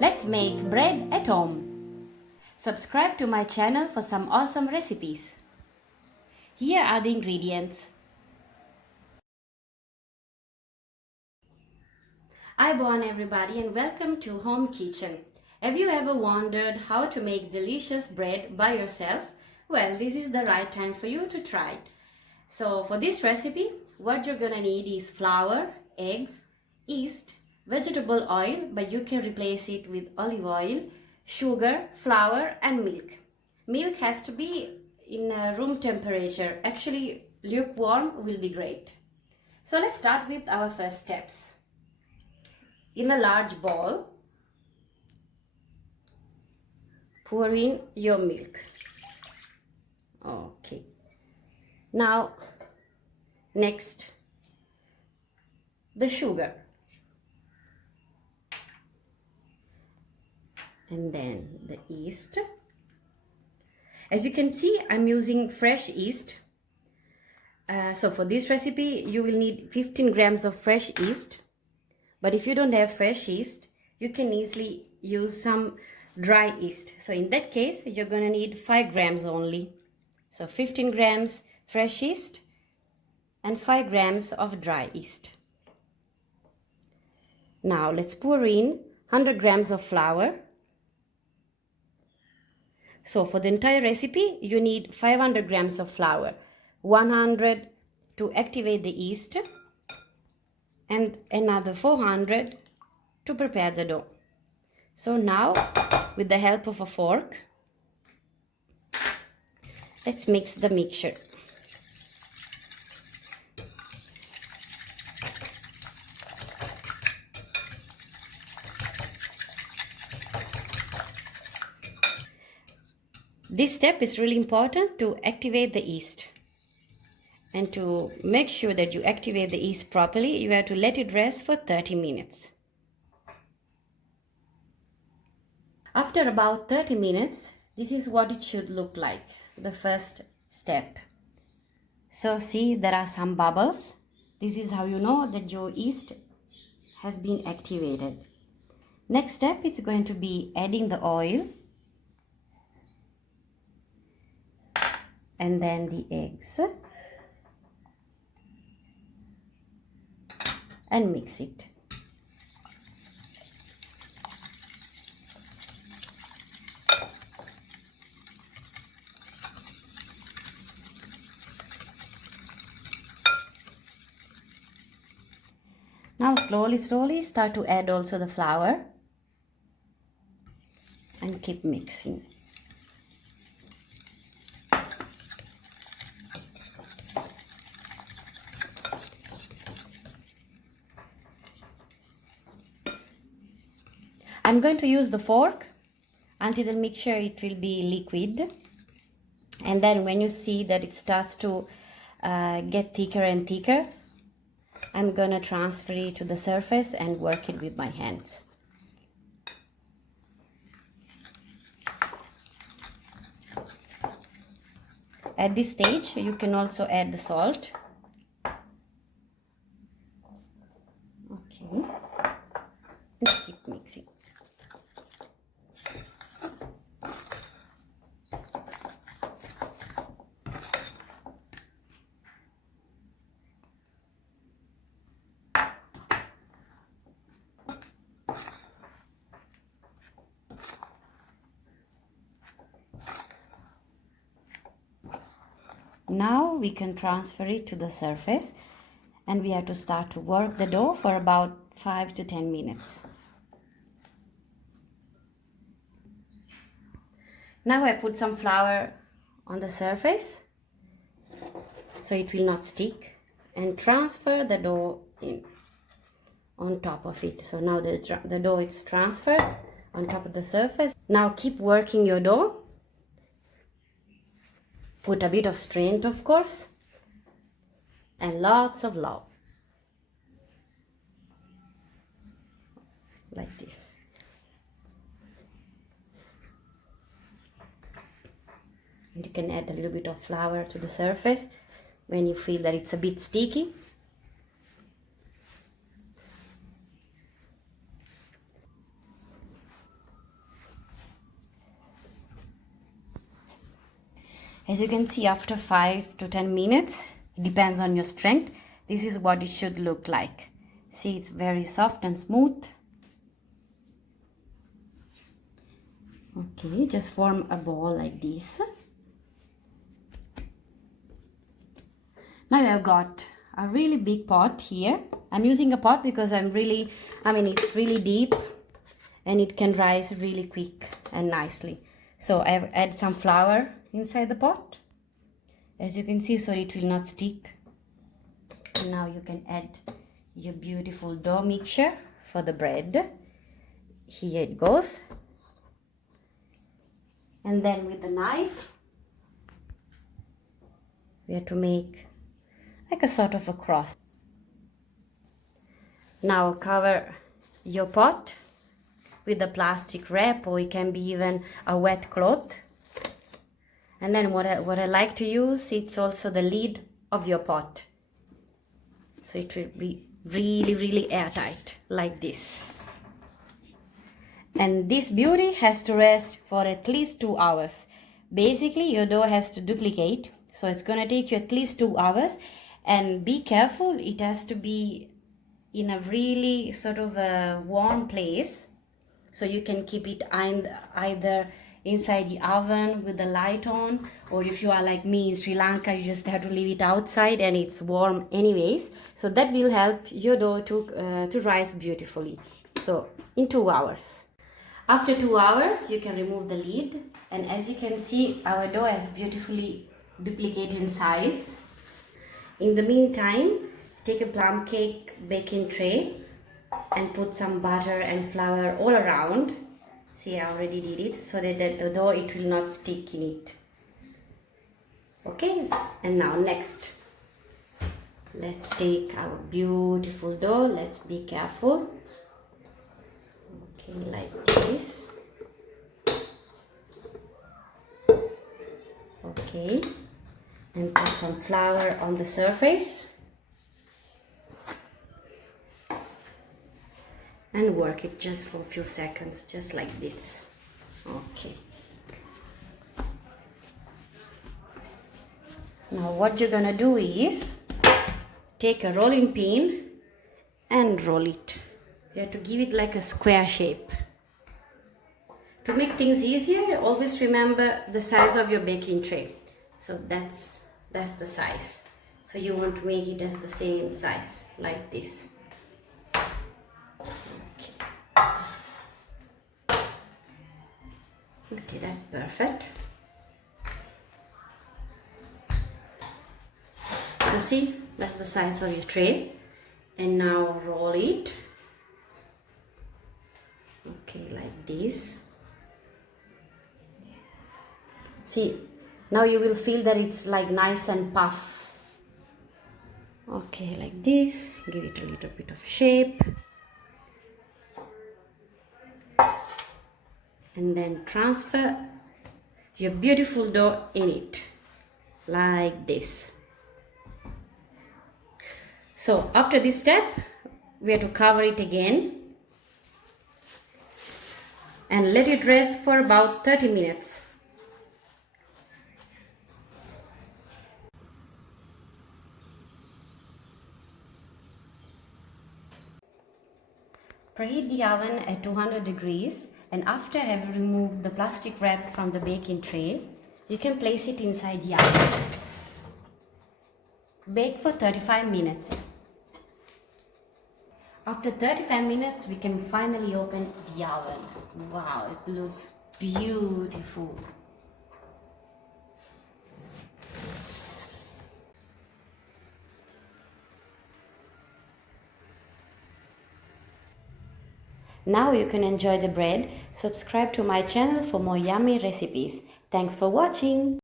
Let's make bread at home. Subscribe to my channel for some awesome recipes. Here are the ingredients. Hi everybody and welcome to Home Kitchen. Have you ever wondered how to make delicious bread by yourself? Well, this is the right time for you to try it. So for this recipe, what you're gonna need is flour, eggs, yeast, vegetable oil, but you can replace it with olive oil, sugar, flour and milk. Milk has to be in room temperature. Actually, lukewarm will be great. So let's start with our first steps. In a large bowl, pour in your milk. Okay. Now, next, the sugar. And then the yeast. As you can see, I'm using fresh yeast. So for this recipe, you will need 15 grams of fresh yeast. But if you don't have fresh yeast, you can easily use some dry yeast. So in that case, you're going to need 5 grams only. So 15 grams fresh yeast and 5 grams of dry yeast. Now let's pour in 100 grams of flour. So for the entire recipe, you need 500 grams of flour, 100 to activate the yeast, and another 400 to prepare the dough. So now, with the help of a fork, let's mix the mixture. This step is really important to activate the yeast. And to make sure that you activate the yeast properly, you have to let it rest for 30 minutes. After about 30 minutes, this is what it should look like, the first step. So see, there are some bubbles. This is how you know that your yeast has been activated. Next step, it's going to be adding the oil and then the eggs and mix it. Now slowly start to add also the flour and keep mixing. I'm going to use the fork until the mixture it will be liquid, and then when you see that it starts to get thicker and thicker, I'm gonna transfer it to the surface and work it with my hands. At this stage, you can also add the salt. Okay, and keep mixing. Now we can transfer it to the surface and we have to start to work the dough for about 5 to 10 minutes. Now I put some flour on the surface so it will not stick, and transfer the dough in on top of it. So now the dough is transferred on top of the surface. Now keep working your dough. Put a bit of strength, of course, and lots of love. Like this. And you can add a little bit of flour to the surface when you feel that it's a bit sticky. As you can see, after 5 to 10 minutes, it depends on your strength, this is what it should look like. See, it's very soft and smooth. Okay, just form a ball like this. Now I've got a really big pot here. I'm using a pot because it's really deep and it can rise really quick and nicely. So I've added some flour inside the pot, as you can see, so it will not stick. And now you can add your beautiful dough mixture for the bread. Here it goes. And then with the knife, we have to make like a sort of a cross. Now cover your pot with a plastic wrap, or it can be even a wet cloth. And then what I like to use, it's also the lid of your pot. So it will be really airtight like this. And this beauty has to rest for at least 2 hours. Basically, your dough has to duplicate, so it's gonna take you at least 2 hours. And be careful, it has to be in a really sort of a warm place, so you can keep it either inside the oven with the light on, or if you are like me in Sri Lanka, you just have to leave it outside and it's warm anyways. So that will help your dough to rise beautifully. So in 2 hours. After 2 hours, you can remove the lid, and as you can see, our dough has beautifully duplicated in size. In the meantime, take a plum cake baking tray and put some butter and flour all around. See, I already did it, so that the dough, it will not stick in it. Okay, and now next, let's take our beautiful dough. Let's be careful. Okay, like this. Okay, and put some flour on the surface and work it just for a few seconds, just like this. Okay. Now what you're gonna do is take a rolling pin and roll it. You have to give it like a square shape. To make things easier, always remember the size of your baking tray. So that's the size. So you want to make it as the same size, like this. Okay, that's perfect. So see, that's the size of your tray. And now roll it. Okay, like this. See, now you will feel that it's like nice and puff. Okay, like this. Give it a little bit of shape. And then transfer your beautiful dough in it, like this. So after this step, we have to cover it again and let it rest for about 30 minutes. Preheat the oven at 200 degrees, and after having removed the plastic wrap from the baking tray, you can place it inside the oven. Bake for 35 minutes. After 35 minutes, we can finally open the oven. Wow, it looks beautiful. Now you can enjoy the bread. Subscribe to my channel for more yummy recipes. Thanks for watching.